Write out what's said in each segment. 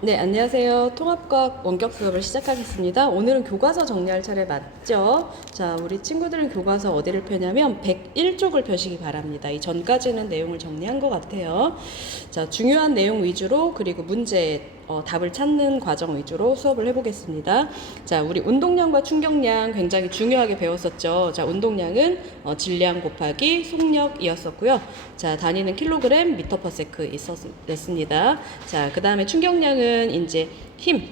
네, 안녕하세요. 통합과학 원격 수업을 시작하겠습니다. 오늘은 교과서 정리할 차례 맞죠? 자, 우리 친구들은 교과서 어디를 펴냐면 101쪽을 펴시기 바랍니다. 이 전까지는 내용을 정리한 것 같아요. 자, 중요한 내용 위주로 그리고 문제 답을 찾는 과정 위주로 수업을 해보겠습니다. 자, 우리 운동량과 충격량 굉장히 중요하게 배웠었죠. 자, 운동량은 질량 곱하기 속력이었었고요. 자, 단위는 킬로그램, 미터 퍼 세크 있었습니다. 자, 그 다음에 충격량은 이제 힘,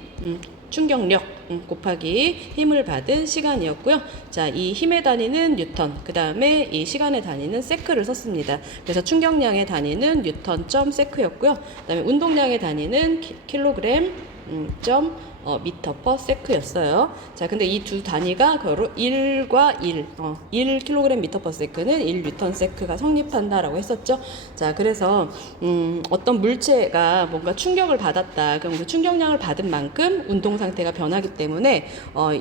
충격력 곱하기 힘을 받은 시간이었고요. 자, 이 힘의 단위는 뉴턴, 그 다음에 이 시간의 단위는 세크를 썼습니다. 그래서 충격량의 단위는 뉴턴 점 세크였고요. 그 다음에 운동량의 단위는 킬로그램 점 미터 퍼 세크였어요. 자, 근데 이 두 단위가 거로 1과 1 킬로그램 미터 퍼 세크는 1 뉴턴 세크가 성립한다라고 했었죠. 자, 그래서 어떤 물체가 뭔가 충격을 받았다. 그럼 그 충격량을 받은 만큼 운동 상태가 변하기 때문에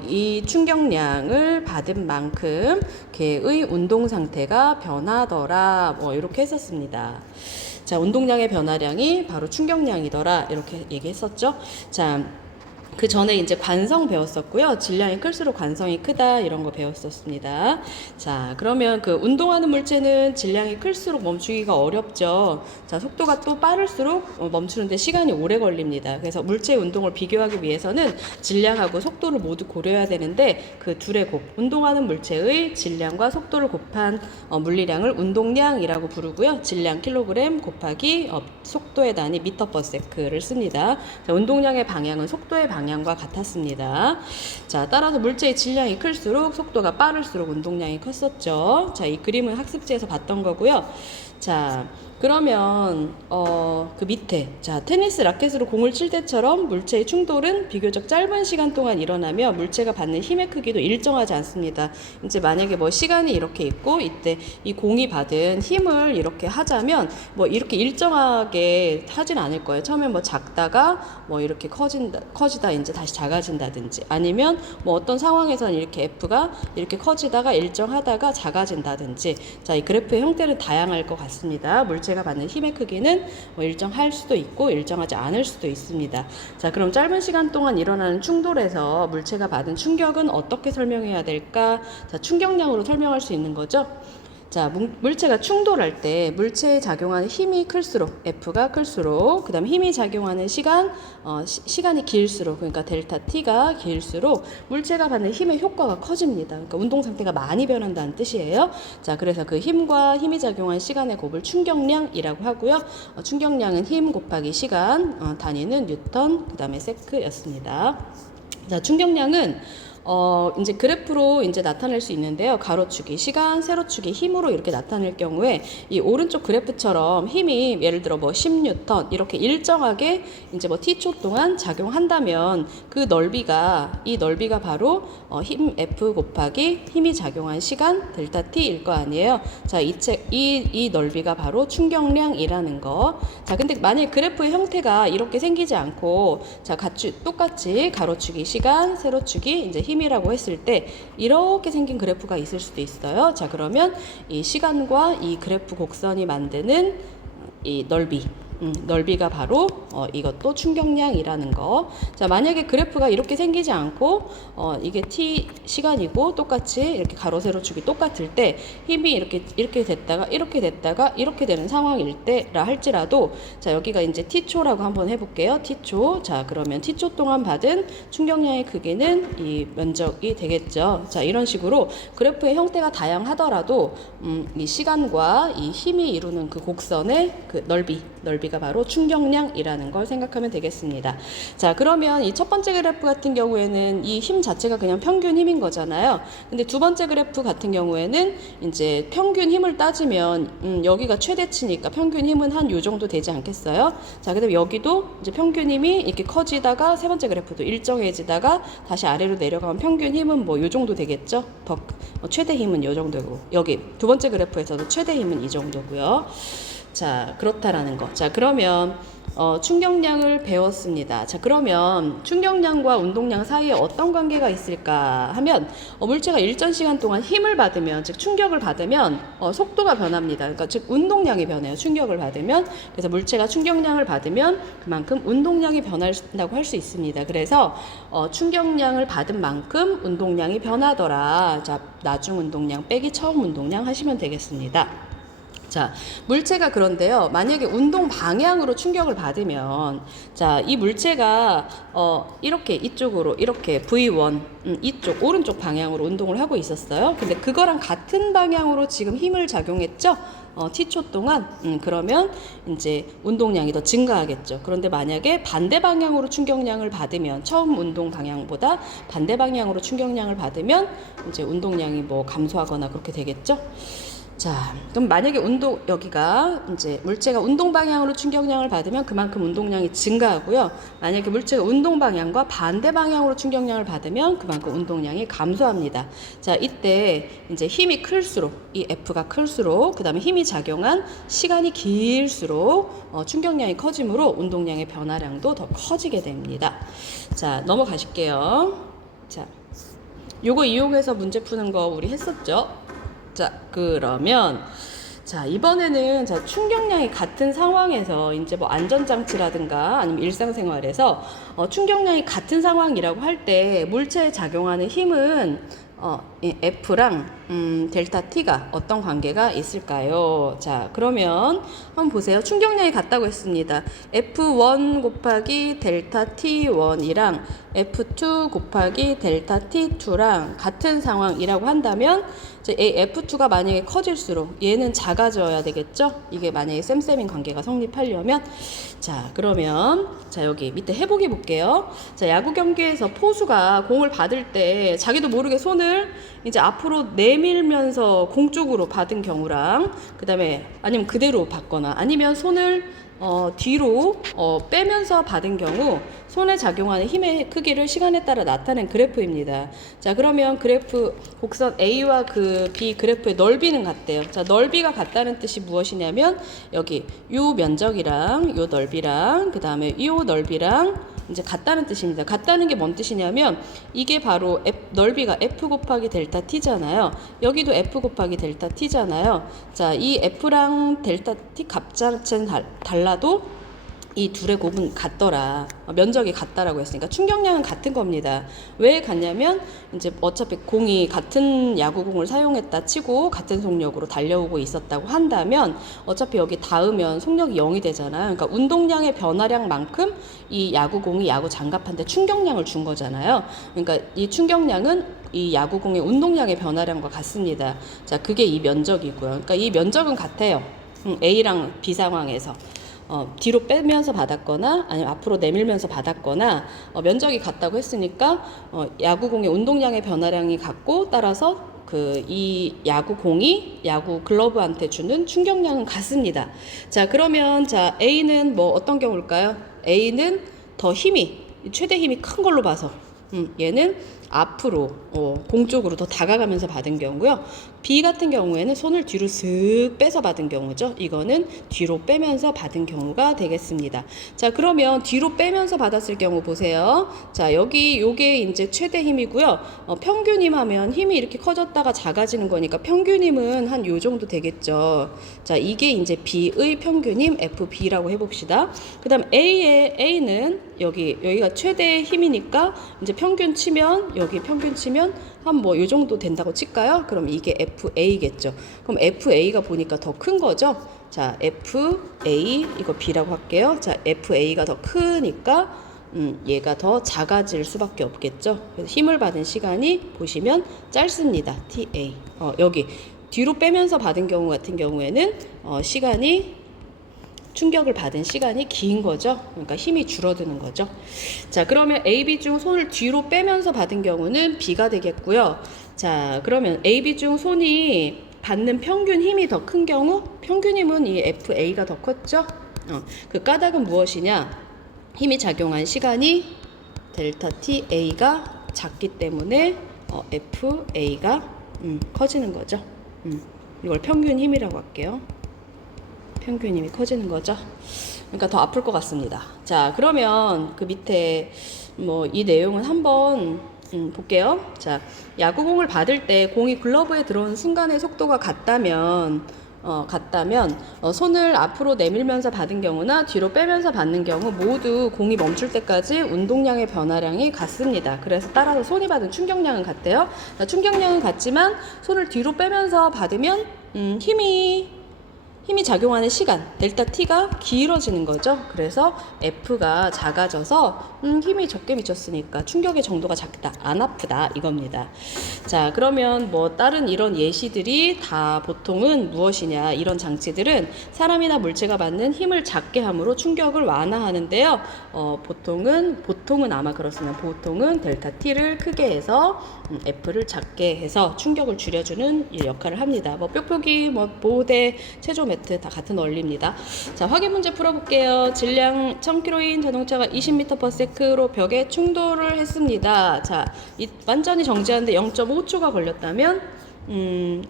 이 충격량을 받은 만큼 걔의 운동 상태가 변하더라. 이렇게 했었습니다. 자, 운동량의 변화량이 바로 충격량이더라. 이렇게 얘기했었죠. 자, 그 전에 이제 관성 배웠었고요. 질량이 클수록 관성이 크다 이런 거 배웠었습니다. 자, 그러면 그 운동하는 물체는 질량이 클수록 멈추기가 어렵죠. 자, 속도가 또 빠를수록 멈추는데 시간이 오래 걸립니다. 그래서 물체의 운동을 비교하기 위해서는 질량하고 속도를 모두 고려해야 되는데 그 둘의 곱, 운동하는 물체의 질량과 속도를 곱한 물리량을 운동량이라고 부르고요. 질량 킬로그램 곱하기 속도의 단위 미터 퍼 세크를 씁니다. 자, 운동량의 방향은 속도의 방향과 같았습니다. 자, 따라서 물체의 질량이 클수록 속도가 빠를수록 운동량이 컸었죠. 자, 이 그림은 학습지에서 봤던 거고요. 자, 그러면 그 밑에 자, 테니스 라켓으로 공을 칠 때처럼 물체의 충돌은 비교적 짧은 시간 동안 일어나며 물체가 받는 힘의 크기도 일정하지 않습니다. 이제 만약에 뭐 시간이 이렇게 있고 이때 이 공이 받은 힘을 이렇게 하자면 뭐 이렇게 일정하게 하진 않을 거예요. 처음에 뭐 작다가 뭐 이렇게 커지다 이제 다시 작아진다든지 아니면 뭐 어떤 상황에서는 이렇게 F가 이렇게 커지다가 일정하다가 작아진다든지 자, 이 그래프의 형태는 다양할 것 같습니다. 물체가 받는 힘의 크기는 뭐 일정할 수도 있고 일정하지 않을 수도 있습니다. 자, 그럼 짧은 시간 동안 일어나는 충돌에서 물체가 받은 충격은 어떻게 설명해야 될까? 자, 충격량으로 설명할 수 있는 거죠. 자, 물체가 충돌할 때 물체에 작용하는 힘이 클수록 F가 클수록 그 다음에 힘이 작용하는 시간 시간이 길수록 그러니까 델타 T가 길수록 물체가 받는 힘의 효과가 커집니다. 그러니까 운동 상태가 많이 변한다는 뜻이에요. 자, 그래서 그 힘과 힘이 작용한 시간의 곱을 충격량이라고 하고요. 충격량은 힘 곱하기 시간 단위는 뉴턴 그 다음에 세크였습니다. 자, 충격량은 이제 그래프로 이제 나타낼 수 있는데요. 가로축이 시간, 세로축이 힘으로 이렇게 나타낼 경우에 이 오른쪽 그래프처럼 힘이 예를 들어 뭐 10뉴턴 이렇게 일정하게 이제 뭐 t초 동안 작용한다면 그 넓이가 이 넓이가 바로 힘 F 곱하기 힘이 작용한 시간 델타 T일 거 아니에요. 자, 이 넓이가 바로 충격량이라는 거. 자, 근데 만약 그래프의 형태가 이렇게 생기지 않고 자, 똑같이 가로축이 시간, 세로축이 이제 힘이라고 했을 때 이렇게 생긴 그래프가 있을 수도 있어요. 자, 그러면 이 시간과 이 그래프 곡선이 만드는 이 넓이가 바로 이것도 충격량이라는 거. 자, 만약에 그래프가 이렇게 생기지 않고 이게 t 시간이고 똑같이 이렇게 가로 세로축이 똑같을 때 힘이 이렇게 됐다가 이렇게 되는 상황일 때라 할지라도 자, 여기가 이제 t초라고 한번 해볼게요. t초. 자, 그러면 t초 동안 받은 충격량의 크기는 이 면적이 되겠죠. 자, 이런 식으로 그래프의 형태가 다양하더라도 이 시간과 이 힘이 이루는 그 곡선의 그 넓이가 바로 충격량이라는 걸 생각하면 되겠습니다. 자, 그러면 이 첫 번째 그래프 같은 경우에는 이 힘 자체가 그냥 평균 힘인 거잖아요. 근데 두 번째 그래프 같은 경우에는 이제 평균 힘을 따지면 여기가 최대치니까 평균 힘은 한 요 정도 되지 않겠어요? 자, 그다음에 여기도 이제 평균 힘이 이렇게 커지다가 세 번째 그래프도 일정해지다가 다시 아래로 내려가면 평균 힘은 뭐 요 정도 되겠죠? 최대 힘은 요 정도고 여기 두 번째 그래프에서도 최대 힘은 이 정도고요. 자, 그렇다라는 거. 자, 그러면 충격량을 배웠습니다. 자, 그러면 충격량과 운동량 사이에 어떤 관계가 있을까 하면 물체가 일정 시간 동안 힘을 받으면, 즉 충격을 받으면 속도가 변합니다. 그러니까 즉 운동량이 변해요. 충격을 받으면. 그래서 물체가 충격량을 받으면 그만큼 운동량이 변한다고 할 수 있습니다. 그래서 충격량을 받은 만큼 운동량이 변하더라. 자, 나중 운동량 빼기 처음 운동량 하시면 되겠습니다. 자, 물체가 그런데요, 만약에 운동 방향으로 충격을 받으면, 자, 이 물체가 이렇게 이쪽으로 이렇게 V1 이쪽 오른쪽 방향으로 운동을 하고 있었어요. 근데 그거랑 같은 방향으로 지금 힘을 작용했죠. t초 동안. 그러면 이제 운동량이 더 증가하겠죠. 그런데 만약에 반대 방향으로 충격량을 받으면, 처음 운동 방향보다 반대 방향으로 충격량을 받으면 이제 운동량이 뭐 감소하거나 그렇게 되겠죠. 자, 그럼 만약에 여기가 이제 물체가 운동 방향으로 충격량을 받으면 그만큼 운동량이 증가하고요. 만약에 물체가 운동 방향과 반대 방향으로 충격량을 받으면 그만큼 운동량이 감소합니다. 자, 이때 이제 힘이 클수록, 이 F가 클수록, 그 다음에 힘이 작용한 시간이 길수록 충격량이 커지므로 운동량의 변화량도 더 커지게 됩니다. 자, 넘어가실게요. 자, 요거 이용해서 문제 푸는 거 우리 했었죠? 자, 그러면 자, 이번에는 자, 충격량이 같은 상황에서 이제 뭐 안전장치라든가 아니면 일상생활에서 충격량이 같은 상황이라고 할 때 물체에 작용하는 힘은 이 F랑 델타 T가 어떤 관계가 있을까요? 자, 그러면 한번 보세요. 충격량이 같다고 했습니다. F1 곱하기 델타 T1이랑 F2 곱하기 델타 T2랑 같은 상황이라고 한다면 이제 F2가 만약에 커질수록 얘는 작아져야 되겠죠? 이게 만약에 쌤쌤인 관계가 성립하려면. 자, 그러면 자, 여기 밑에 해보기 볼게요. 자, 야구 경기에서 포수가 공을 받을 때 자기도 모르게 손을 이제 앞으로 내밀면서 공 쪽으로 받은 경우랑, 그 다음에 아니면 그대로 받거나 아니면 손을 뒤로 빼면서 받은 경우 손에 작용하는 힘의 크기를 시간에 따라 나타낸 그래프입니다. 자, 그러면 그래프 곡선 A와 그 B 그래프의 넓이는 같대요. 자, 넓이가 같다는 뜻이 무엇이냐면 여기 요 면적이랑 요 넓이랑 그 다음에 요 넓이랑 이제 같다는 뜻입니다. 같다는 게 뭔 뜻이냐면 이게 바로 넓이가 F 곱하기 델타 T잖아요. 여기도 F 곱하기 델타 T잖아요. 자, 이 F랑 델타 T 값 자체는 달라도 이 둘의 곱은 같더라. 면적이 같다라고 했으니까 충격량은 같은 겁니다. 왜 같냐면 이제 어차피 공이 같은 야구공을 사용했다 치고 같은 속력으로 달려오고 있었다고 한다면 어차피 여기 닿으면 속력이 0이 되잖아요. 그러니까 운동량의 변화량만큼 이 야구공이 야구 장갑한테 충격량을 준 거잖아요. 그러니까 이 충격량은 이 야구공의 운동량의 변화량과 같습니다. 자, 그게 이 면적이고요. 그러니까 이 면적은 같아요. A랑 B 상황에서. 뒤로 빼면서 받았거나 아니면 앞으로 내밀면서 받았거나 면적이 같다고 했으니까 야구공의 운동량의 변화량이 같고 따라서 이 야구공이 야구 글러브한테 주는 충격량은 같습니다. 자, 그러면 자, A는 뭐 어떤 경우일까요? A는 더 힘이 최대 힘이 큰 걸로 봐서 얘는 앞으로 공 쪽으로 더 다가가면서 받은 경우고요. B 같은 경우에는 손을 뒤로 슥 빼서 받은 경우죠. 이거는 뒤로 빼면서 받은 경우가 되겠습니다. 자, 그러면 뒤로 빼면서 받았을 경우 보세요. 자, 여기 요게 이제 최대 힘이고요. 평균 힘 하면 힘이 이렇게 커졌다가 작아지는 거니까 평균 힘은 한 요 정도 되겠죠. 자, 이게 이제 B의 평균 힘 FB라고 해봅시다. 그 다음 A는 여기가 최대 힘이니까 이제 평균 치면 여기 평균 치면 한 뭐 요 정도 된다고 칠까요? 그럼 이게 FA겠죠. 그럼 FA가 보니까 더 큰 거죠. 자, FA 이거 B라고 할게요. 자, FA가 더 크니까 얘가 더 작아질 수밖에 없겠죠. 그래서 힘을 받은 시간이 보시면 짧습니다. TA. 여기 뒤로 빼면서 받은 경우 같은 경우에는 충격을 받은 시간이 긴 거죠. 그러니까 힘이 줄어드는 거죠. 자, 그러면 AB 중 손을 뒤로 빼면서 받은 경우는 B가 되겠고요. 자, 그러면 AB 중 손이 받는 평균 힘이 더 큰 경우, 평균 힘은 이 FA가 더 컸죠. 그 까닭은 무엇이냐? 힘이 작용한 시간이 델타 TA가 작기 때문에 FA가 커지는 거죠. 이걸 평균 힘이라고 할게요. 평균 힘이 커지는 거죠. 그러니까 더 아플 것 같습니다. 자, 그러면 그 밑에 뭐 이 내용은 한번 볼게요. 자, 야구공을 받을 때 공이 글러브에 들어오는 순간의 속도가 같다면 손을 앞으로 내밀면서 받은 경우나 뒤로 빼면서 받는 경우 모두 공이 멈출 때까지 운동량의 변화량이 같습니다. 그래서 따라서 손이 받은 충격량은 같대요. 충격량은 같지만 손을 뒤로 빼면서 받으면 힘이 작용하는 시간 델타 T가 길어지는 거죠. 그래서 F가 작아져서 힘이 적게 미쳤으니까 충격의 정도가 작다, 안 아프다 이겁니다. 자, 그러면 뭐 다른 이런 예시들이 다 보통은 무엇이냐, 이런 장치들은 사람이나 물체가 받는 힘을 작게 함으로 충격을 완화하는데요. 보통은 아마 그렇습니다. 보통은 델타 T를 크게 해서 F를 작게 해서 충격을 줄여주는 이 역할을 합니다. 뭐 뾱뾱이, 뭐 보호대, 체조 매트 다 같은 원리입니다. 자, 확인 문제 풀어볼게요. 질량 1000km인 자동차가 20m/s로 벽에 충돌을 했습니다. 자, 완전히 정지하는데 0.5초가 걸렸다면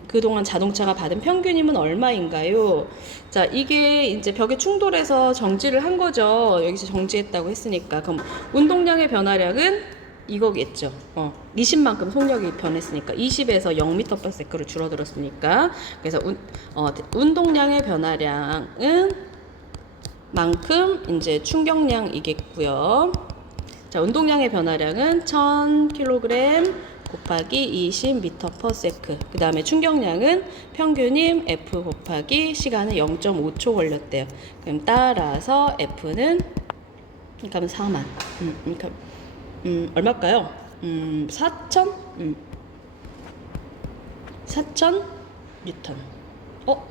그동안 자동차가 받은 평균 힘은 얼마인가요? 자, 이게 이제 벽에 충돌해서 정지를 한 거죠. 여기서 정지했다고 했으니까. 그럼 운동량의 변화량은 이거겠죠. 20만큼 속력이 변했으니까 20에서 0m/s로 줄어들었으니까. 그래서 운동량의 변화량은 만큼 이제 충격량이겠고요. 자, 운동량의 변화량은 1000kg 곱하기 20m/s. 그 다음에 충격량은 평균임 F 곱하기 시간은 0.5초 걸렸대요. 그럼 따라서 F는 그러니까 4만. 그러니까 얼마일까요? 4,000? 4,000 뉴턴.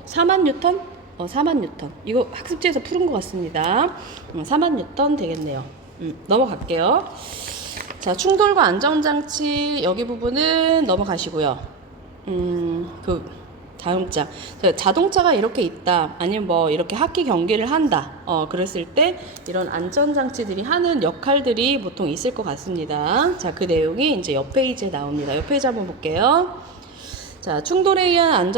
4만 뉴턴? 4만 뉴턴. 이거 학습지에서 푸른 것 같습니다. 4만 뉴턴 되겠네요. 넘어갈게요. 자, 충돌과 안전장치 여기 부분은 넘어가시고요. 다음 장. 자동차가 이렇게 있다, 아니면 뭐 이렇게 하키 경기를 한다, 그랬을 때 이런 안전장치들이 하는 역할들이 보통 있을 것 같습니다. 자, 그 내용이 이제 옆 페이지에 나옵니다. 옆 페이지 한번 볼게요. 자, 충돌에 의한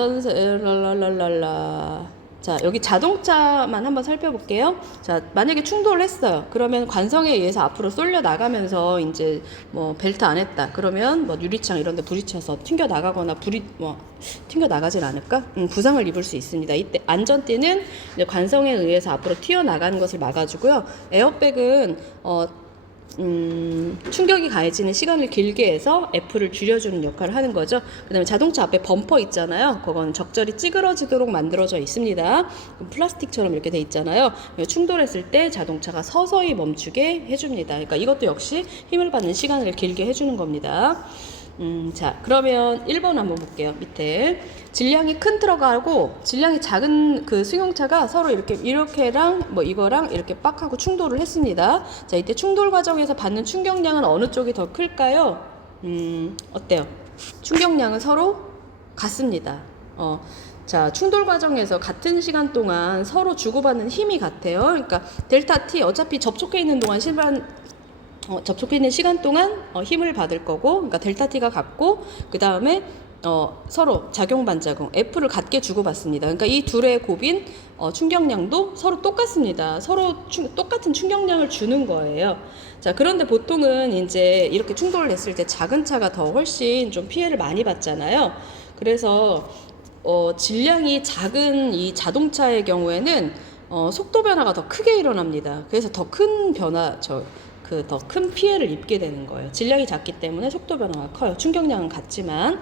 자, 여기 자동차만 한번 살펴볼게요. 자, 만약에 충돌을 했어요. 그러면 관성에 의해서 앞으로 쏠려 나가면서 이제 뭐 벨트 안 했다. 그러면 뭐 유리창 이런 데 부딪혀서 튕겨 나가거나 튕겨 나가진 않을까? 부상을 입을 수 있습니다. 이때 안전띠는 관성에 의해서 앞으로 튀어나가는 것을 막아주고요. 에어백은 충격이 가해지는 시간을 길게 해서 F를 줄여주는 역할을 하는 거죠. 그 다음에 자동차 앞에 범퍼 있잖아요. 그건 적절히 찌그러지도록 만들어져 있습니다. 플라스틱처럼 이렇게 돼 있잖아요. 충돌했을 때 자동차가 서서히 멈추게 해줍니다. 그러니까 이것도 역시 힘을 받는 시간을 길게 해주는 겁니다. 자, 그러면 1번 한번 볼게요. 밑에 질량이 큰 트럭하고 질량이 작은 그 승용차가 서로 이렇게랑 뭐 이거랑 이렇게 빡 하고 충돌을 했습니다. 자, 이때 충돌 과정에서 받는 충격량은 어느 쪽이 더 클까요? 어때요? 충격량은 서로 같습니다. 자, 충돌 과정에서 같은 시간 동안 서로 주고받는 힘이 같아요. 그러니까 델타 T, 어차피 접촉해 있는 동안 접촉해 있는 시간 동안 힘을 받을 거고, 그러니까 델타 T가 같고, 그 다음에 서로 작용 반작용 F를 같게 주고받습니다. 그러니까 이 둘의 곱인 충격량도 서로 똑같습니다. 서로 똑같은 충격량을 주는 거예요. 자, 그런데 보통은 이제 이렇게 충돌을 했을 때 작은 차가 더 훨씬 좀 피해를 많이 받잖아요. 그래서 질량이 작은 이 자동차의 경우에는 속도 변화가 더 크게 일어납니다. 그래서 더 큰 더 큰 피해를 입게 되는 거예요. 질량이 작기 때문에 속도 변화가 커요. 충격량은 같지만.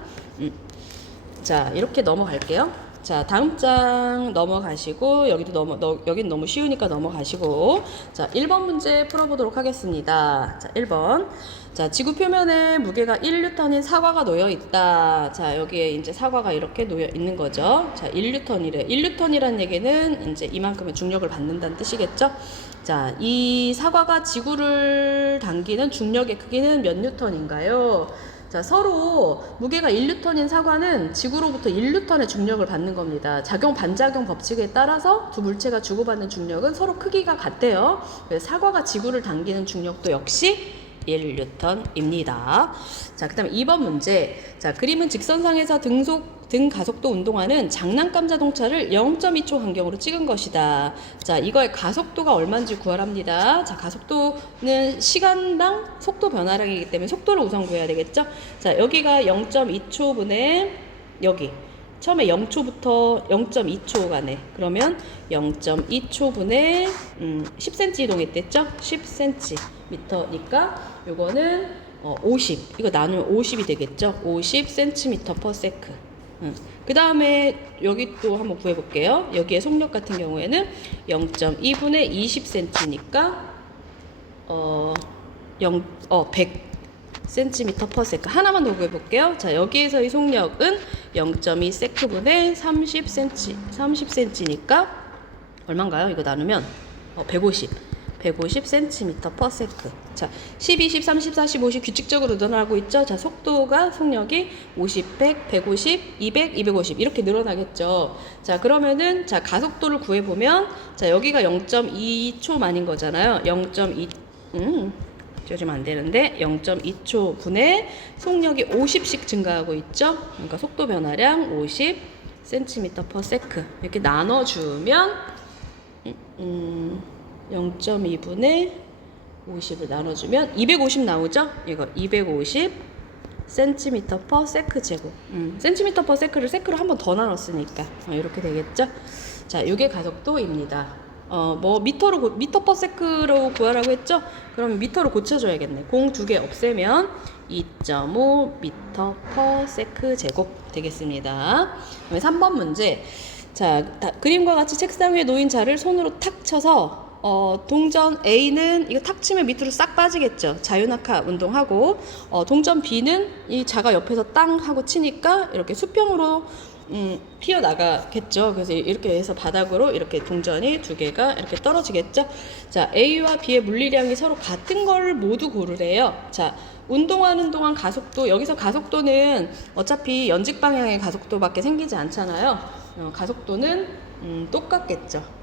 자, 이렇게 넘어갈게요. 자, 다음 장 넘어가시고, 여긴 너무 쉬우니까 넘어가시고, 자, 1번 문제 풀어보도록 하겠습니다. 자, 1번. 자, 지구 표면에 무게가 1뉴턴인 사과가 놓여 있다. 자, 여기에 이제 사과가 이렇게 놓여 있는 거죠. 자, 1뉴턴이래. 1뉴턴이란 얘기는 이제 이만큼의 중력을 받는다는 뜻이겠죠? 자, 이 사과가 지구를 당기는 중력의 크기는 몇 뉴턴인가요? 자, 서로 무게가 1뉴턴인 사과는 지구로부터 1뉴턴의 중력을 받는 겁니다. 작용 반작용 법칙에 따라서 두 물체가 주고받는 중력은 서로 크기가 같대요. 그래서 사과가 지구를 당기는 중력도 역시 1뉴턴입니다. 자, 그 다음에 2번 문제. 자, 그림은 직선상에서 등속 등 가속도 운동화는 장난감 자동차를 0.2초 간격으로 찍은 것이다. 자, 이거의 가속도가 얼마인지 구하랍니다. 자, 가속도는 시간당 속도 변화량이기 때문에 속도를 우선 구해야 되겠죠? 자, 여기가 0.2초분의 여기. 처음에 0초부터 0.2초 가네. 그러면 0.2초분의 10cm 이동했댔죠? 10cm니까 요거는 50. 이거 나누면 50이 되겠죠? 50cm/s. 그 다음에 여기 또 한번 구해볼게요. 여기에 속력 같은 경우에는 0.2분의 20cm니까 100cm/s. 하나만 더 구해볼게요. 자, 여기에서의 속력은 0.2s분의 30cm니까 얼마인가요? 이거 나누면 150cm/s. 자, 10, 20, 30, 40, 50 규칙적으로 늘어나고 있죠. 자, 속력이 50, 100, 150, 200, 250 이렇게 늘어나겠죠. 자, 그러면은 자, 가속도를 구해 보면 자, 여기가 0.2초만인 거잖아요. 0.2 띄워주면 안 되는데 0.2초 분에 속력이 50씩 증가하고 있죠. 그러니까 속도 변화량 50cm/s 이렇게 나눠주면 0.2분의 50을 나눠주면 250 나오죠? 이거 250cm/s 제곱. cm/s를 세크로 한 번 더 나눴으니까 이렇게 되겠죠? 자, 이게 가속도입니다. 미터/s로 구하라고 했죠? 그럼 미터로 고쳐줘야겠네. 공 2개 없애면 2.5m/s 제곱 되겠습니다. 그럼 3번 문제. 자, 그림과 같이 책상 위에 놓인 자를 손으로 탁 쳐서 동전 A는 이거 탁 치면 밑으로 싹 빠지겠죠. 자유낙하 운동하고 동전 B는 이 자가 옆에서 땅 하고 치니까 이렇게 수평으로 피어나가겠죠. 그래서 이렇게 해서 바닥으로 이렇게 동전이 2개가 이렇게 떨어지겠죠. 자, A와 B의 물리량이 서로 같은 걸 모두 고르래요. 자, 운동하는 동안 가속도, 여기서 가속도는 어차피 연직 방향의 가속도밖에 생기지 않잖아요. 가속도는 똑같겠죠.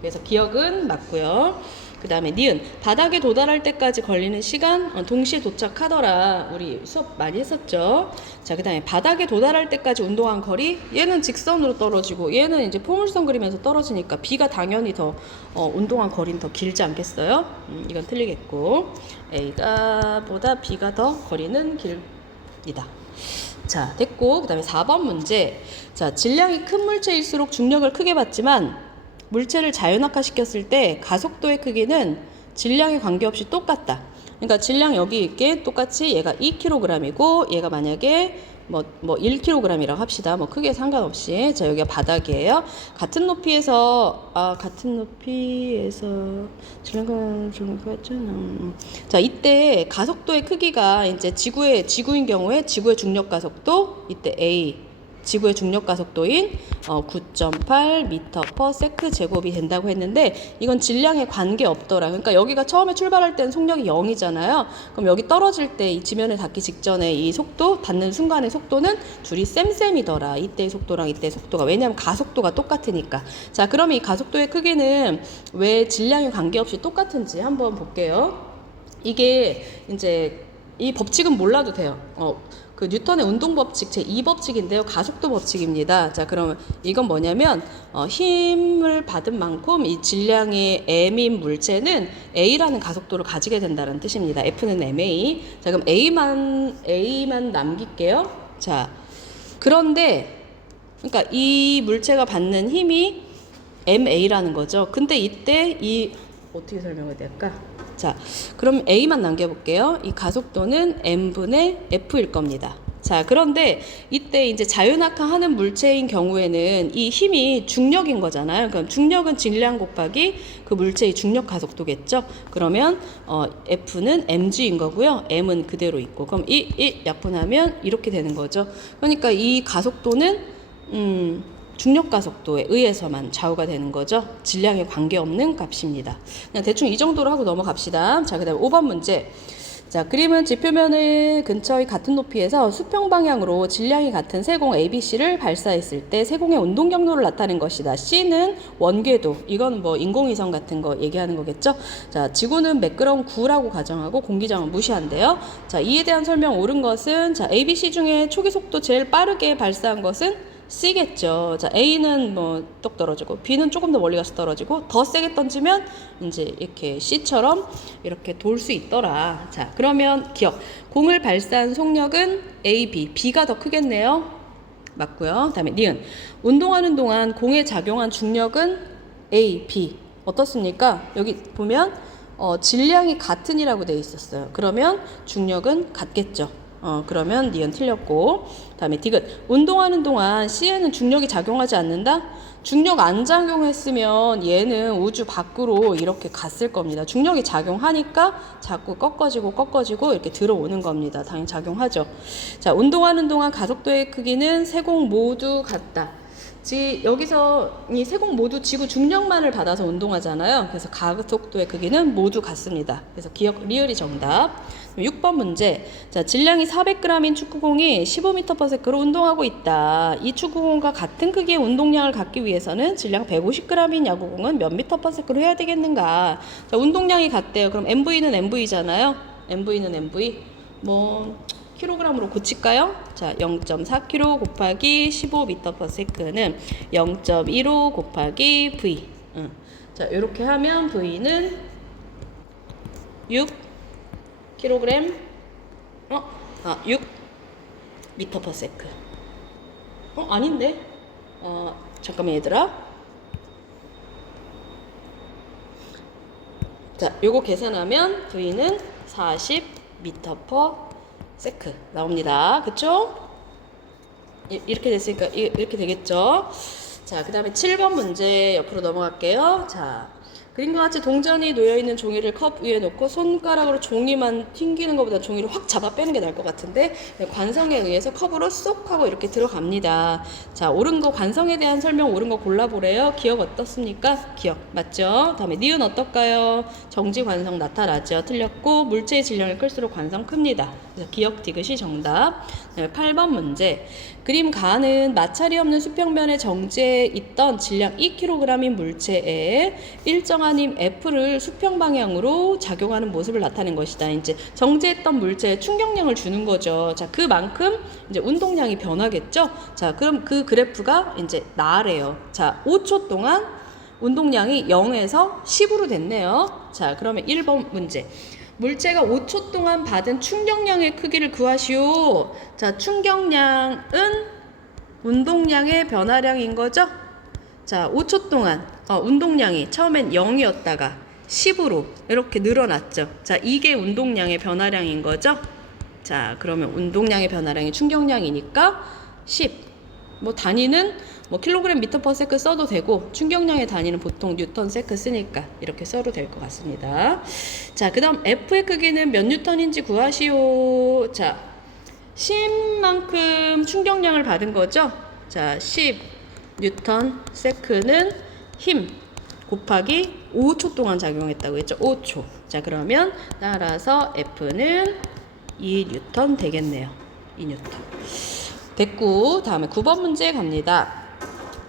그래서 기억은 맞고요. 그 다음에 니은 바닥에 도달할 때까지 걸리는 시간 동시에 도착하더라. 우리 수업 많이 했었죠. 자, 그 다음에 바닥에 도달할 때까지 운동한 거리, 얘는 직선으로 떨어지고 얘는 이제 포물선 그리면서 떨어지니까 B가 당연히 더 운동한 거리는 더 길지 않겠어요? 이건 틀리겠고 A가 보다 B가 더 거리는 길이다. 자, 됐고 그 다음에 4번 문제. 자, 질량이 큰 물체일수록 중력을 크게 받지만 물체를 자유낙하 시켰을 때 가속도의 크기는 질량에 관계없이 똑같다. 그러니까 질량 여기 있게 똑같이 얘가 2kg이고 얘가 만약에 뭐 1kg이라고 합시다. 뭐 크게 상관없이. 자, 여기가 바닥이에요. 같은 높이에서 질량과 같잖아. 자, 이때 가속도의 크기가 이제 지구인 경우에 지구의 중력 가속도 이때 A 지구의 중력 가속도인 9.8m/s 제곱이 된다고 했는데 이건 질량에 관계 없더라. 그러니까 여기가 처음에 출발할 때는 속력이 0이잖아요. 그럼 여기 떨어질 때 이 지면에 닿기 직전에 이 속도 닿는 순간의 속도는 둘이 쌤쌤이더라. 이때의 속도랑 이때의 속도가. 왜냐하면 가속도가 똑같으니까. 자, 그럼 이 가속도의 크기는 왜 질량에 관계없이 똑같은지 한번 볼게요. 이게 이제 이 법칙은 몰라도 돼요. 그 뉴턴의 운동 법칙 제2법칙인데요. 가속도 법칙입니다. 자, 그러면 이건 뭐냐면 힘을 받은 만큼 이 질량이 m인 물체는 a라는 가속도를 가지게 된다는 뜻입니다. F는 ma. 자, 그럼 a만 남길게요. 자, 그런데 그러니까 이 물체가 받는 힘이 ma라는 거죠. 근데 이때 어떻게 설명해야 될까? 자, 그럼 A만 남겨볼게요. 이 가속도는 m분의 F일 겁니다. 자, 그런데 이때 이제 자유낙하 하는 물체인 경우에는 이 힘이 중력인 거잖아요. 그럼 중력은 질량 곱하기 그 물체의 중력 가속도겠죠. 그러면 F는 mg인 거고요. m은 그대로 있고. 그럼 이 약분하면 이렇게 되는 거죠. 그러니까 이 가속도는 중력 가속도에 의해서만 좌우가 되는 거죠. 질량에 관계없는 값입니다. 그냥 대충 이 정도로 하고 넘어갑시다. 자, 그 다음에 5번 문제. 자, 그림은 지표면의 근처의 같은 높이에서 수평 방향으로 질량이 같은 세공 ABC를 발사했을 때 세공의 운동 경로를 나타낸 것이다. C는 원궤도, 이건 뭐 인공위성 같은 거 얘기하는 거겠죠. 자, 지구는 매끄러운 구라고 가정하고 공기장은 무시한대요. 자, 이에 대한 설명 옳은 것은 자, ABC 중에 초기 속도 제일 빠르게 발사한 것은 C겠죠. 자, A는 뭐 똑 떨어지고 B는 조금 더 멀리 가서 떨어지고 더 세게 던지면 이제 이렇게 C처럼 이렇게 돌 수 있더라. 자, 그러면 기억. 공을 발사한 속력은 A, B. B가 더 크겠네요. 맞고요. 다음에 니은. 운동하는 동안 공에 작용한 중력은 A, B. 어떻습니까? 여기 보면 질량이 같은이라고 되어 있었어요. 그러면 중력은 같겠죠. 그러면 니은 틀렸고. 다음에 디귿. 운동하는 동안 C에는 중력이 작용하지 않는다? 중력 안 작용했으면 얘는 우주 밖으로 이렇게 갔을 겁니다. 중력이 작용하니까 자꾸 꺾어지고 이렇게 들어오는 겁니다. 당연히 작용하죠. 자, 운동하는 동안 가속도의 크기는 세공 모두 같다. 여기서 이 세공 모두 지구 중력만을 받아서 운동하잖아요. 그래서 가속도의 크기는 모두 같습니다. 그래서 기억 리을이 정답. 6번 문제. 자, 질량이 400g인 축구공이 15m/s로 운동하고 있다. 이 축구공과 같은 크기의 운동량을 갖기 위해서는 질량 150g인 야구공은 몇 m/s로 해야 되겠는가? 자, 운동량이 같대요. 그럼 MV는 MV잖아요. MV는 MV. 뭐 킬로그램으로 고칠까요? 자, 0.4kg 곱하기 15m/s는 0.15 곱하기 V. 자, 이렇게 하면 V는 6kg 6m/s. 아닌데? 잠깐만 얘들아. 자, 요거 계산하면 V는 40m/s 나옵니다. 그쵸? 이렇게 됐으니까 이렇게 되겠죠? 자, 그 다음에 7번 문제 옆으로 넘어갈게요. 자, 그림과 같이 동전이 놓여있는 종이를 컵 위에 놓고 손가락으로 종이만 튕기는 것보다 종이를 확 잡아 빼는 게 나을 것 같은데, 관성에 의해서 컵으로 쏙 하고 이렇게 들어갑니다. 자, 옳은 거 관성에 대한 설명 옳은 거 골라보래요. 기억 어떻습니까? 기억 맞죠? 다음에 니은 어떨까요? 정지 관성 나타나죠. 틀렸고 물체의 질량이 클수록 관성 큽니다. 그래서 기억 디귿이 정답. 8번 문제. 그림 가는 마찰이 없는 수평면에 정지해 있던 질량 2kg인 물체에 일정한 힘 F를 수평 방향으로 작용하는 모습을 나타낸 것이다. 이제 정지했던 물체에 충격량을 주는 거죠. 자, 그만큼 이제 운동량이 변하겠죠. 자, 그럼 그 그래프가 이제 나래요. 자, 5초 동안 운동량이 0에서 10으로 됐네요. 자, 그러면 1번 문제. 물체가 5초 동안 받은 충격량의 크기를 구하시오. 자, 충격량은 운동량의 변화량인 거죠? 자, 5초 동안 운동량이 처음엔 0이었다가 10으로 이렇게 늘어났죠. 자, 이게 운동량의 변화량인 거죠? 자, 그러면 운동량의 변화량이 충격량이니까 10. 뭐 단위는 뭐 킬로그램 미터/s 써도 되고 충격량의 단위는 보통 뉴턴/세크 쓰니까 이렇게 써도 될 것 같습니다. 자, 그 다음 F의 크기는 몇 뉴턴인지 구하시오. 자, 10만큼 충격량을 받은 거죠. 자, 10 뉴턴/세크는 힘 곱하기 5초 동안 작용했다고 했죠. 5초. 자, 그러면 따라서 F는 2뉴턴 되겠네요. 2뉴턴. 됐고, 다음에 9번 문제 갑니다.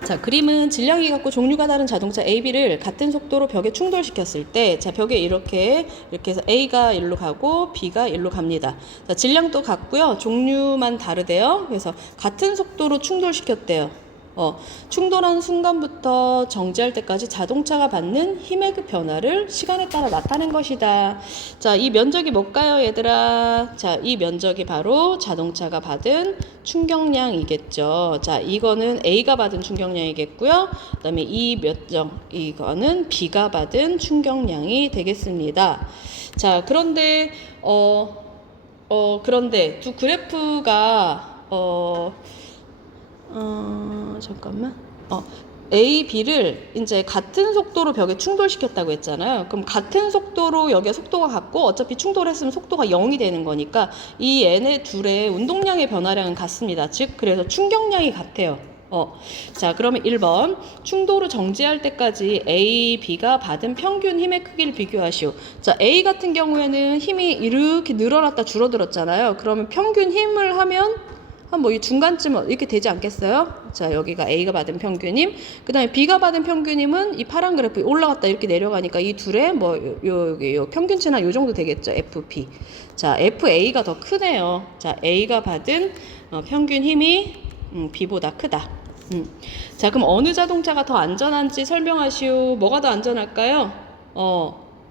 자, 그림은 질량이 같고 종류가 다른 자동차 A, B를 같은 속도로 벽에 충돌시켰을 때, 자, 벽에 이렇게 해서 A가 일로 가고 B가 일로 갑니다. 자, 질량도 같고요. 종류만 다르대요. 그래서 같은 속도로 충돌시켰대요. 충돌한 순간부터 정지할 때까지 자동차가 받는 힘의 그 변화를 시간에 따라 나타낸 것이다. 자, 이 면적이 뭘까요, 얘들아? 자, 이 면적이 바로 자동차가 받은 충격량이겠죠. 자, 이거는 A가 받은 충격량이겠고요. 그 다음에 이 면적, 이거는 B가 받은 충격량이 되겠습니다. 자, 그런데 두 그래프가 잠깐만. A, B를 이제 같은 속도로 벽에 충돌시켰다고 했잖아요. 그럼 같은 속도로 여기가 속도가 같고 어차피 충돌했으면 속도가 0이 되는 거니까 이 얘네 둘의 운동량의 변화량은 같습니다. 즉 그래서 충격량이 같아요. 자, 그러면 1번 충돌을 정지할 때까지 A, B가 받은 평균 힘의 크기를 비교하시오. 자, A 같은 경우에는 힘이 이렇게 늘어났다 줄어들었잖아요. 그러면 평균 힘을 하면 한 이 중간쯤 이렇게 되지 않겠어요? 자, 여기가 A가 받은 평균힘, 그 다음에 B가 받은 평균힘은 이 파란 그래프 올라갔다 이렇게 내려가니까 이 둘의 요 평균치나 요 정도 되겠죠. FP. 자, FA가 더 크네요. 자, A가 받은 평균힘이 B보다 크다. 자, 그럼 어느 자동차가 더 안전한지 설명하시오. 뭐가 더 안전할까요?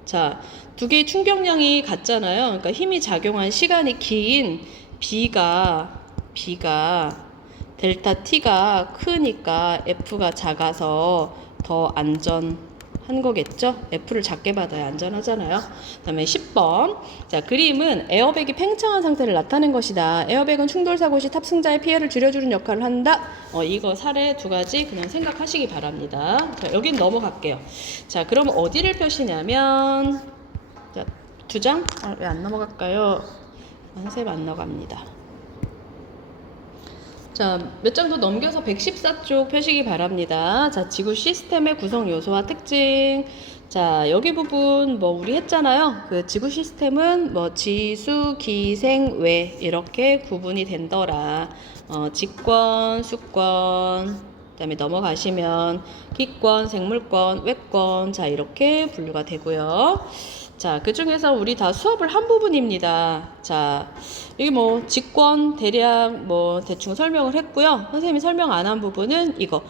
자, 두 개의 충격량이 같잖아요. 그러니까 힘이 작용한 시간이 긴 B가 델타 T가 크니까 F가 작아서 더 안전한 거겠죠? F를 작게 받아야 안전하잖아요. 그 다음에 10번. 자, 그림은 에어백이 팽창한 상태를 나타낸 것이다. 에어백은 충돌사고 시 탑승자의 피해를 줄여주는 역할을 한다. 이거 사례 두 가지 그냥 생각하시기 바랍니다. 자, 여긴 넘어갈게요. 자, 그럼 어디를 펴시냐면, 자, 두 장? 왜 안 넘어갈까요? 한세 안 넘어갑니다. 자, 몇 장 더 넘겨서 114쪽 펴시기 바랍니다. 자, 지구 시스템의 구성 요소와 특징. 자, 여기 부분 뭐 우리 했잖아요. 그 지구 시스템은 뭐 지수, 기, 생, 외 이렇게 구분이 된더라. 직권, 수권, 그다음에 넘어가시면 기권, 생물권, 외권, 자 이렇게 분류가 되고요. 자, 그 중에서 우리 다 수업을 한 부분입니다. 자, 여기 뭐 직권 대략 뭐 대충 설명을 했고요. 선생님이 설명 안 한 부분은 이거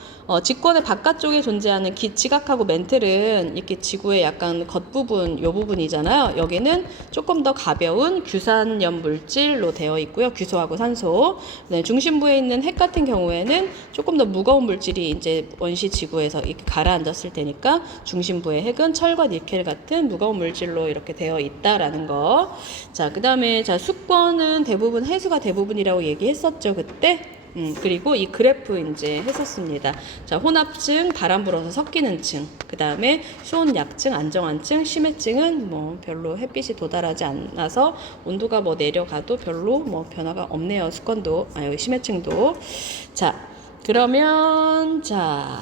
직권의 바깥쪽에 존재하는 지각하고 멘틀은 이렇게 지구의 약간 겉부분 요 부분이잖아요. 여기는 조금 더 가벼운 규산염 물질로 되어 있고요. 규소하고 산소. 네, 중심부에 있는 핵 같은 경우에는 조금 더 무거운 물질이 이제 원시 지구에서 이렇게 가라앉았을 테니까 중심부의 핵은 철과 니켈 같은 무거운 물질로 이렇게 되어 있다라는 거. 자, 그다음에 자, 수권은 대부분 해수가 대부분이라고 얘기했었죠, 그때. 그리고 이 그래프 이제 했었습니다. 자, 혼합층, 바람 불어서 섞이는 층, 그 다음에 수온 약층, 안정환층, 심해층은 뭐 별로 햇빛이 도달하지 않아서 온도가 뭐 내려가도 별로 뭐 변화가 없네요. 수권도, 여기 심해층도. 자, 그러면 자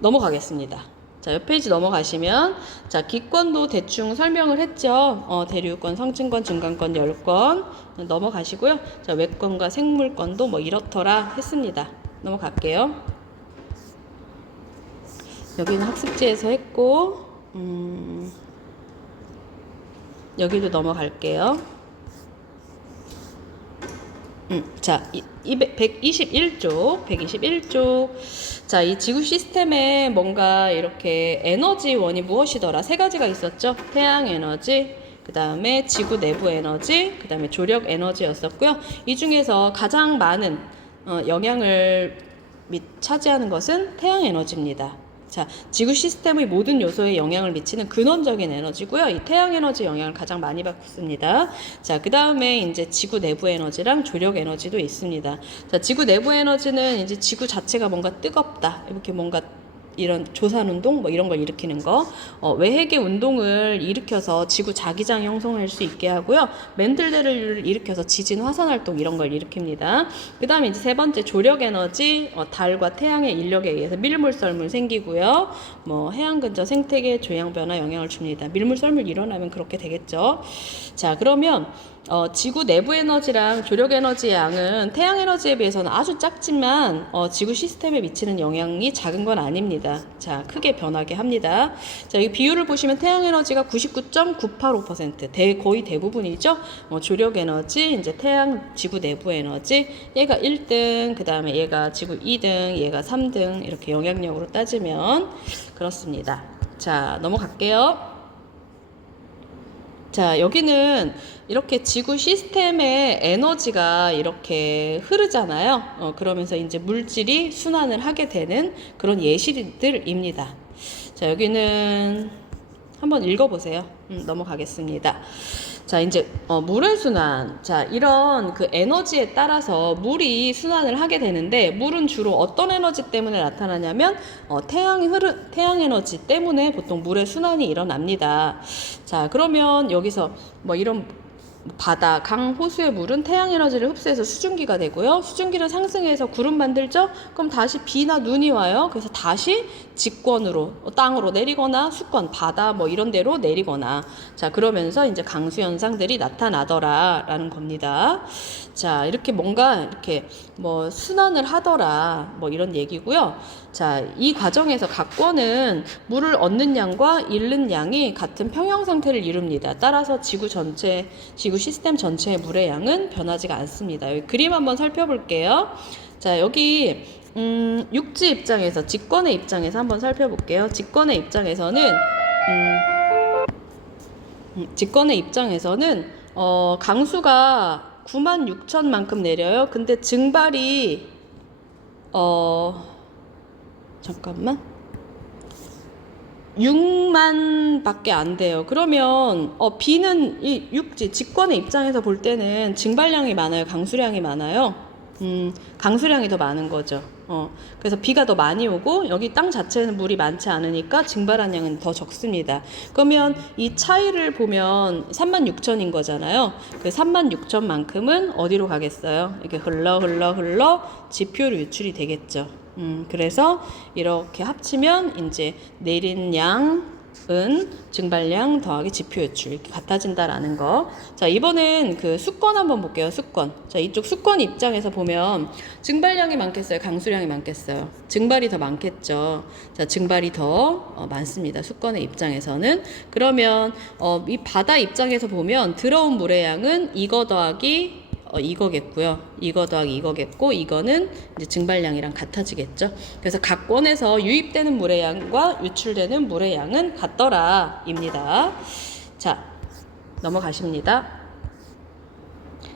넘어가겠습니다. 자, 옆 페이지 넘어가시면 자, 기권도 대충 설명을 했죠. 대류권, 상층권, 중간권, 열권 넘어가시고요. 자, 외권과 생물권도 뭐 이렇더라 했습니다. 넘어갈게요. 여기는 학습지에서 했고 여기도 넘어갈게요. 자, 121쪽. 자, 이 지구 시스템에 뭔가 이렇게 에너지원이 무엇이더라? 세 가지가 있었죠. 태양 에너지, 그 다음에 지구 내부 에너지, 그 다음에 조력 에너지였었고요. 이 중에서 가장 많은 영향을 차지하는 것은 태양 에너지입니다. 자, 지구 시스템의 모든 요소에 영향을 미치는 근원적인 에너지고요. 이 태양 에너지 영향을 가장 많이 받습니다. 자, 그 다음에 이제 지구 내부 에너지랑 조력 에너지도 있습니다. 자, 지구 내부 에너지는 이제 지구 자체가 뭔가 뜨겁다. 이렇게 뭔가 이런 조산 운동 뭐 이런 걸 일으키는 거, 외핵의 운동을 일으켜서 지구 자기장 형성할 수 있게 하고요. 맨틀대를 일으켜서 지진 화산 활동 이런 걸 일으킵니다. 그 다음에 이제 세 번째 조력 에너지, 달과 태양의 인력에 의해서 밀물썰물 생기고요. 뭐 해양 근처 생태계 조양 변화 영향을 줍니다. 밀물썰물 일어나면 그렇게 되겠죠. 자, 그러면 지구 내부 에너지랑 조력 에너지의 양은 태양 에너지에 비해서는 아주 작지만 지구 시스템에 미치는 영향이 작은 건 아닙니다. 자, 크게 변하게 합니다. 자, 이 비율을 보시면 태양 에너지가 99.985%, 거의 대부분이죠. 조력 에너지, 이제 태양 지구 내부 에너지, 얘가 1등, 그 다음에 얘가 지구 2등, 얘가 3등 이렇게 영향력으로 따지면 그렇습니다. 자, 넘어갈게요. 자, 여기는 이렇게 지구 시스템의 에너지가 이렇게 흐르잖아요. 그러면서 이제 물질이 순환을 하게 되는 그런 예시들입니다. 자, 여기는 한번 읽어보세요. 넘어가겠습니다. 자, 이제 물의 순환. 자, 이런 그 에너지에 따라서 물이 순환을 하게 되는데, 물은 주로 어떤 에너지 때문에 나타나냐면 태양 에너지 때문에 보통 물의 순환이 일어납니다. 자, 그러면 여기서 뭐 이런 바다, 강, 호수의 물은 태양 에너지를 흡수해서 수증기가 되고요. 수증기를 상승해서 구름 만들죠? 그럼 다시 비나 눈이 와요. 그래서 다시 직권으로 땅으로 내리거나 수권, 바다 뭐 이런 데로 내리거나, 자, 그러면서 이제 강수 현상들이 나타나더라라는 겁니다. 자, 이렇게 뭔가 이렇게 뭐 순환을 하더라 뭐 이런 얘기고요. 자, 이 과정에서 각권은 물을 얻는 양과 잃는 양이 같은 평형 상태를 이룹니다. 따라서 지구 시스템 전체의 물의 양은 변하지가 않습니다. 여기 그림 한번 살펴볼게요. 자, 여기 육지 입장에서, 직권의 입장에서 한번 살펴볼게요. 직권의 입장에서는 강수가 96,000만큼 내려요. 근데 증발이 잠깐만 6만 밖에 안 돼요. 그러면 B는 이 육지 직권의 입장에서 볼 때는 증발량이 많아요, 강수량이 많아요? 강수량이 더 많은 거죠. 그래서 비가 더 많이 오고 여기 땅 자체는 물이 많지 않으니까 증발한 양은 더 적습니다. 그러면 이 차이를 보면 36,000인 거잖아요. 그 36,000만큼은 어디로 가겠어요? 이렇게 흘러 지표로 유출이 되겠죠. 그래서 이렇게 합치면 이제 내린 양은 증발량 더하기 지표 유출 이렇게 같아진다라는 거. 자, 이번엔 그 수권 한번 볼게요. 수권. 자, 이쪽 수권 입장에서 보면 증발량이 많겠어요, 강수량이 많겠어요? 증발이 더 많겠죠. 자, 증발이 더 많습니다, 수권의 입장에서는. 그러면 이 바다 입장에서 보면 들어온 물의 양은 이거 더하기 이거겠고요. 이거 더하기 이거겠고, 이거는 이제 증발량이랑 같아지겠죠. 그래서 각 권에서 유입되는 물의 양과 유출되는 물의 양은 같더라 입니다. 자, 넘어가십니다.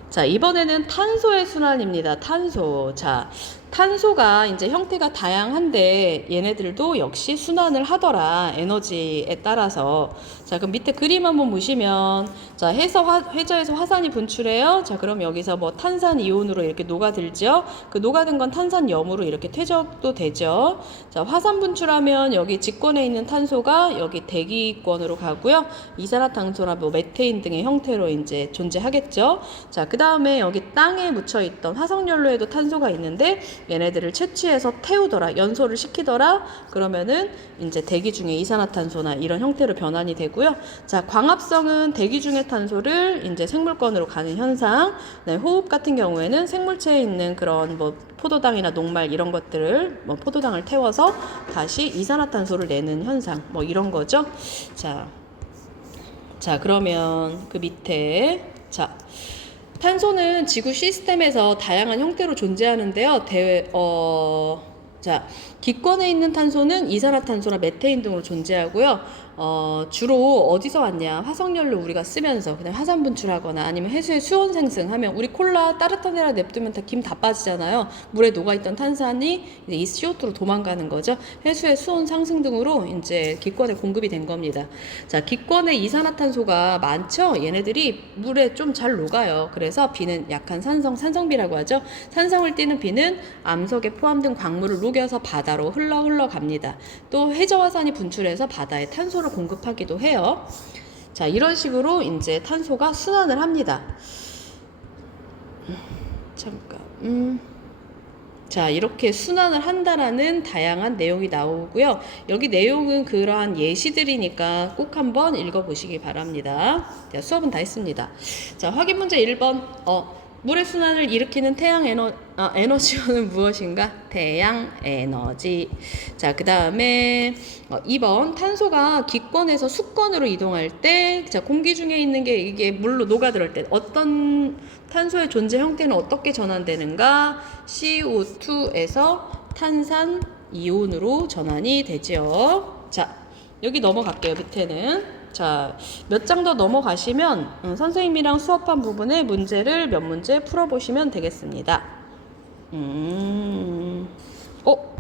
자, 이번에는 탄소의 순환입니다. 탄소. 자, 탄소가 이제 형태가 다양한데 얘네들도 역시 순환을 하더라, 에너지에 따라서. 자, 그럼 밑에 그림 한번 보시면, 자, 회저에서 화산이 분출해요. 자, 그럼 여기서 뭐 탄산 이온으로 이렇게 녹아들죠. 그 녹아든 건 탄산염으로 이렇게 퇴적도 되죠. 자, 화산 분출하면 여기 직권에 있는 탄소가 여기 대기권으로 가고요. 이산화탄소나 뭐 메테인 등의 형태로 이제 존재하겠죠. 자, 그 다음에 여기 땅에 묻혀 있던 화석연료에도 탄소가 있는데 얘네들을 채취해서 태우더라, 연소를 시키더라. 그러면은 이제 대기 중에 이산화탄소나 이런 형태로 변환이 되고요. 자, 광합성은 대기 중의 탄소를 이제 생물권으로 가는 현상. 네, 호흡 같은 경우에는 생물체에 있는 그런 뭐 포도당이나 녹말 이런 것들을 뭐 포도당을 태워서 다시 이산화탄소를 내는 현상, 뭐 이런 거죠. 자, 그러면 그 밑에, 자, 탄소는 지구 시스템에서 다양한 형태로 존재하는데요. 자, 기권에 있는 탄소는 이산화탄소나 메테인 등으로 존재하고요. 주로 어디서 왔냐? 화석연료 우리가 쓰면서 그냥 화산 분출하거나 아니면 해수의 수온 생성하면, 우리 콜라 따뜻한 데다 냅두면 김 다 빠지잖아요. 물에 녹아있던 탄산이 이제 이 CO2로 도망가는 거죠. 해수의 수온 상승 등으로 이제 기권에 공급이 된 겁니다. 자, 기권에 이산화탄소가 많죠? 얘네들이 물에 좀 잘 녹아요. 그래서 비는 약한 산성비라고 하죠. 산성을 띠는 비는 암석에 포함된 광물을 녹여서 바다로 흘러 갑니다. 또 해저화산이 분출해서 바다에 탄소를 공급하기도 해요. 자, 이런 식으로 이제 탄소가 순환을 합니다. 잠깐. 자, 이렇게 순환을 한다라는 다양한 내용이 나오고요. 여기 내용은 그러한 예시들이니까 꼭 한번 읽어보시기 바랍니다. 자, 수업은 다 했습니다. 자, 확인 문제 1번. 물의 순환을 일으키는 에너지원은 무엇인가? 태양 에너지. 자, 그 다음에 2번. 탄소가 기권에서 수권으로 이동할 때, 자, 공기 중에 있는 게 이게 물로 녹아들을 때 어떤 탄소의 존재 형태는 어떻게 전환되는가? CO2에서 탄산 이온으로 전환이 되죠. 자, 여기 넘어갈게요. 밑에는. 자, 몇 장 더 넘어가시면 선생님이랑 수업한 부분의 문제를 몇 문제 풀어보시면 되겠습니다.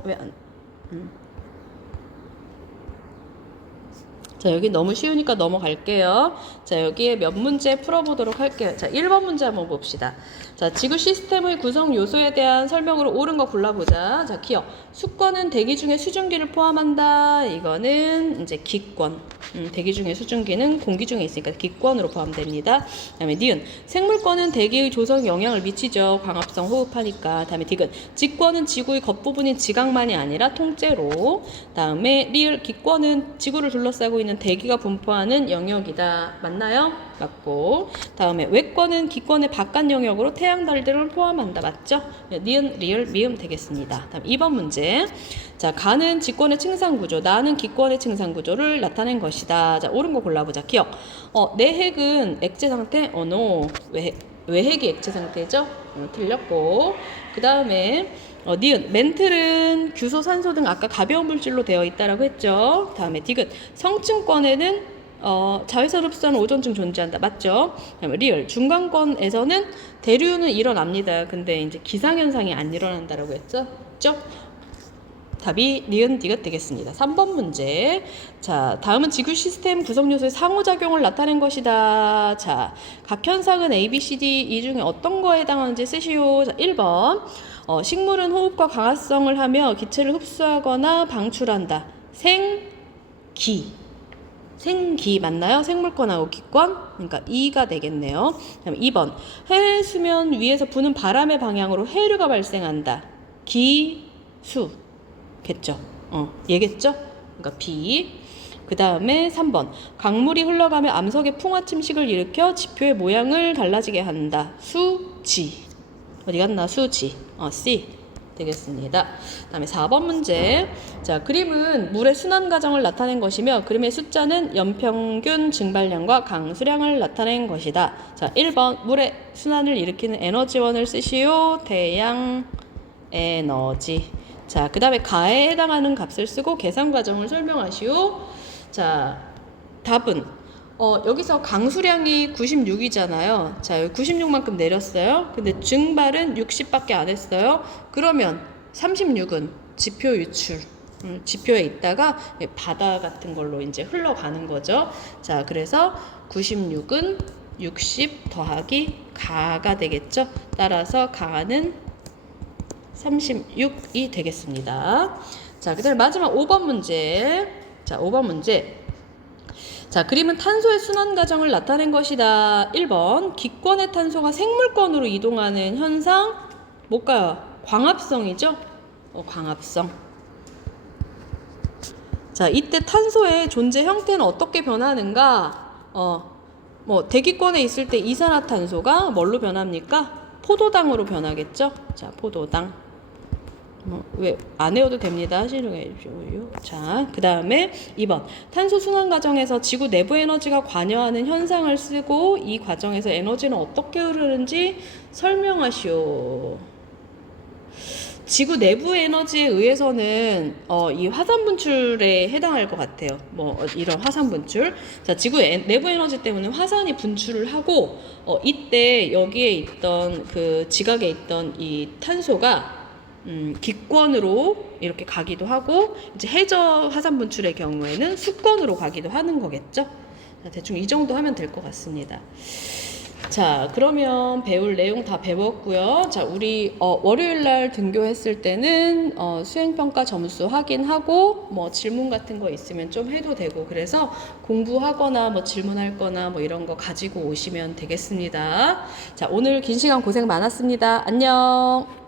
왜 안? 자, 여기 너무 쉬우니까 넘어갈게요. 자, 여기에 몇 문제 풀어보도록 할게요. 자, 1번 문제 한번 봅시다. 자, 지구 시스템의 구성 요소에 대한 설명으로 옳은 거 골라보자. 자, 기억. 수권은 대기 중에 수증기를 포함한다. 이거는 이제 기권. 대기 중에 수증기는 공기 중에 있으니까 기권으로 포함됩니다. 그 다음에 니은. 생물권은 대기의 조성에 영향을 미치죠. 광합성 호흡하니까. 다음에 디귿. 직권은 지구의 겉부분인 지각만이 아니라 통째로. 다음에 리을. 기권은 지구를 둘러싸고 있는 대기가 분포하는 영역이다. 맞나요? 맞고. 다음에 외권은 기권의 바깥 영역으로 태양, 달들을 포함한다. 맞죠? 니은, 리을, 미음 되겠습니다. 다음 2번 문제. 자, 가는 직권의 층상구조, 나는 기권의 층상구조를 나타낸 것이다. 자, 옳은 거 골라보자. 기억. 내 핵은 액체 상태? no. 왜 외핵이 액체 상태죠. 틀렸고 그 다음에 니은 멘틀은 규소, 산소 등 아까 가벼운 물질로 되어 있다라고 했죠. 다음에 디귿 성층권에는 자외선 흡수하는 오존층 존재한다. 맞죠? 그다음에 리을 중간권에서는 대류는 일어납니다. 근데 이제 기상현상이 안 일어난다라고 했죠. 그죠? 답이 니은 디귿 되겠습니다. 3번 문제. 자, 다음은 지구 시스템 구성 요소의 상호작용을 나타낸 것이다. 자, 각 현상은 A, B, C, D 이 중에 어떤 거에 해당하는지 쓰시오. 자, 1번. 식물은 호흡과 광합성을 하며 기체를 흡수하거나 방출한다. 생기. 생기 맞나요? 생물권하고 기권? 그러니까 2가 되겠네요. 그다음 2번. 해외 수면 위에서 부는 바람의 방향으로 해류가 발생한다. 기수. 겠죠. 얘겠죠? 그러니까 B. 그 다음에 3번. 강물이 흘러가며 암석의 풍화침식을 일으켜 지표의 모양을 달라지게 한다. 수지. 어디 갔나? 수지. C. 되겠습니다. 그 다음에 4번 문제. 자, 그림은 물의 순환 과정을 나타낸 것이며 그림의 숫자는 연평균 증발량과 강수량을 나타낸 것이다. 자, 1번. 물의 순환을 일으키는 에너지원을 쓰시오. 대양 에너지. 자, 그 다음에 가에 해당하는 값을 쓰고 계산 과정을 설명하시오. 자, 답은 여기서 강수량이 96이잖아요. 자, 여기 96만큼 내렸어요. 근데 증발은 60밖에 안 했어요. 그러면 36은 지표 유출. 지표에 있다가 바다 같은 걸로 이제 흘러가는 거죠. 자, 그래서 96은 60 더하기 가가 되겠죠. 따라서 가는 36이 되겠습니다. 자, 그 다음에 마지막 5번 문제. 자, 5번 문제. 자, 그림은 탄소의 순환 과정을 나타낸 것이다. 1번. 기권의 탄소가 생물권으로 이동하는 현상. 뭘까요? 광합성이죠? 광합성. 자, 이때 탄소의 존재 형태는 어떻게 변하는가? 대기권에 있을 때 이산화탄소가 뭘로 변합니까? 포도당으로 변하겠죠? 자, 포도당. 왜 안 외워도 됩니다. 하시는 거 해주시고요. 자, 그 다음에 2번. 탄소 순환 과정에서 지구 내부 에너지가 관여하는 현상을 쓰고 이 과정에서 에너지는 어떻게 흐르는지 설명하시오. 지구 내부 에너지에 의해서는 이 화산 분출에 해당할 것 같아요. 이런 화산 분출. 자, 지구 내부 에너지 때문에 화산이 분출을 하고 이때 여기에 있던 그 지각에 있던 이 탄소가 기권으로 이렇게 가기도 하고 이제 해저 화산 분출의 경우에는 수권으로 가기도 하는 거겠죠. 자, 대충 이 정도 하면 될 것 같습니다. 자, 그러면 배울 내용 다 배웠고요. 자, 우리 월요일 날 등교했을 때는 수행평가 점수 확인하고 질문 같은 거 있으면 좀 해도 되고 그래서 공부하거나 질문할 거나 이런 거 가지고 오시면 되겠습니다. 자, 오늘 긴 시간 고생 많았습니다. 안녕.